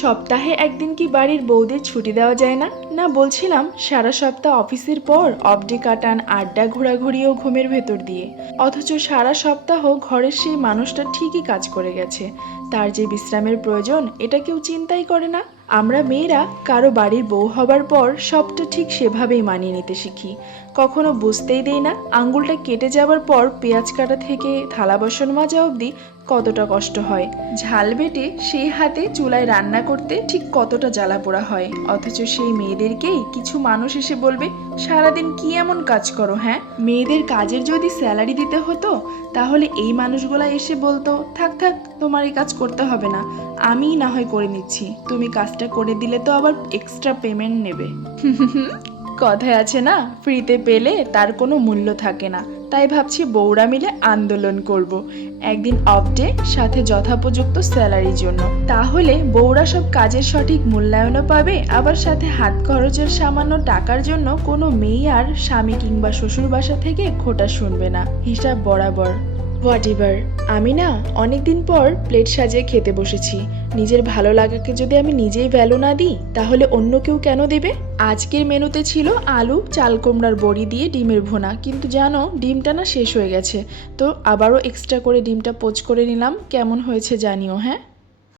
সপ্তাহে একদিন কি বাড়ির বউদের ছুটি দেওয়া যায় না? না বলছিলাম সারা সপ্তাহ অফিসের পর অফডে কাটান আড্ডা ঘোরাঘুরি ও ঘুমের ভেতর দিয়ে, অথচ সারা সপ্তাহ ঘরের সেই মানুষটা ঠিকই কাজ করে গেছে। তার যে বিশ্রামের প্রয়োজন এটা কেউ চিন্তাই করে না। আমরা মেয়েরা কারো বাড়ির বউ হবার পর সবটা ঠিক সেভাবেই মানিয়ে নিতে শিখি, কখনো বুঝতেই দেই না আঙ্গুলটা কেটে যাবার পর পেঁয়াজ কাটা থেকে থালা বাসন মাজা অবধি কতটা কষ্ট হয়। ঝাল বেটে সেই হাতে চুলায় রান্না করতে ঠিক কতটা জ্বালা পোড়া হয়, অথচ সেই মেয়েদেরকেই কিছু মানুষ এসে বলবে সারাদিন কি এমন কাজ করো। হ্যাঁ, মেয়েদের কাজের যদি স্যালারি দিতে হতো তাহলে এই মানুষগুলা এসে বলতো থাক থাক, তোমার এই কাজ করতে হবে না, আমিই না হয় করে নিচ্ছি, তুমি কাজটা করে দিলে তো আবার এক্সট্রা পেমেন্ট নেবে। কথায় আছে না, ফ্রিতে পেলে তার কোনো মূল্য থাকে না। তাই ভাবছি বউরা মিলে আন্দোলন করব একদিন অফ ডে, সাথে যথোপযুক্ত স্যালারির জন্য। তাহলে বউরা সব কাজের সঠিক মূল্যায়নও পাবে, আবার সাথে হাত খরচের সামান্য টাকার জন্য কোনো মেয়ে আর স্বামী কিংবা শ্বশুর বাসা থেকে খোটা শুনবে না। হিসাব বরাবর। হোয়াট এভার, আমি না অনেকদিন পর প্লেট সাজিয়ে খেতে বসেছি। নিজের ভালো লাগাকে যদি আমি নিজেই ভ্যালু না দিই তাহলে অন্য কেউ কেন দেবে? আজকের মেনুতে ছিল আলু, চাল কুমড়ার বড়ি দিয়ে ডিমের ভুনা, কিন্তু জানো ডিমটা না শেষ হয়ে গেছে, তো আবারও এক্সট্রা করে ডিমটা পোচ করে নিলাম। কেমন হয়েছে জানিও হ্যাঁ।